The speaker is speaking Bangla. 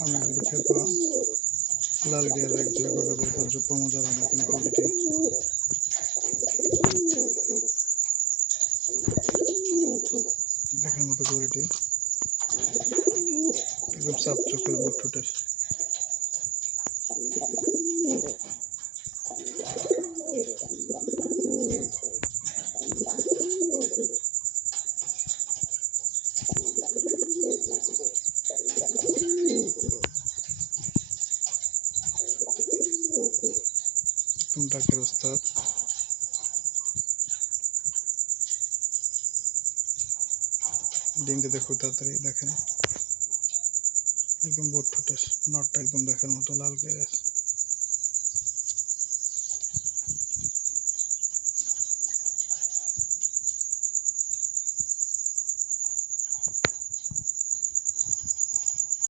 অনেকগুলো খেপা লাল গিয়ার এক জায়গায় করে বের জুপ্পা মজা হয় দেখেন কোয়ালিটি দেখার মতো কোয়ালিটি একদম সাফ চোখের বুট ঠোঁটের একদম ডাকের ওস্তাদ ডিমটা দেখো তাড়াতাড়ি দেখেন একদম বুট ঠোঁটের নটটা একদম দেখার মতো লাল গিয়ার